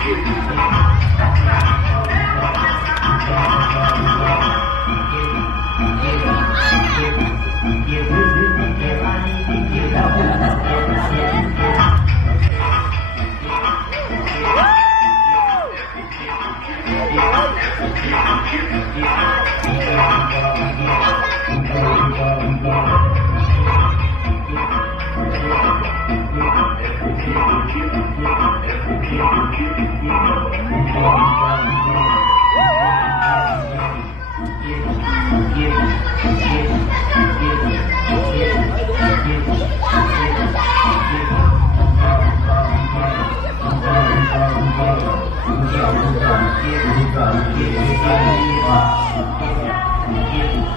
Hãy subscribe cho kênh Ghiền Mì Gõ để không bỏ lỡ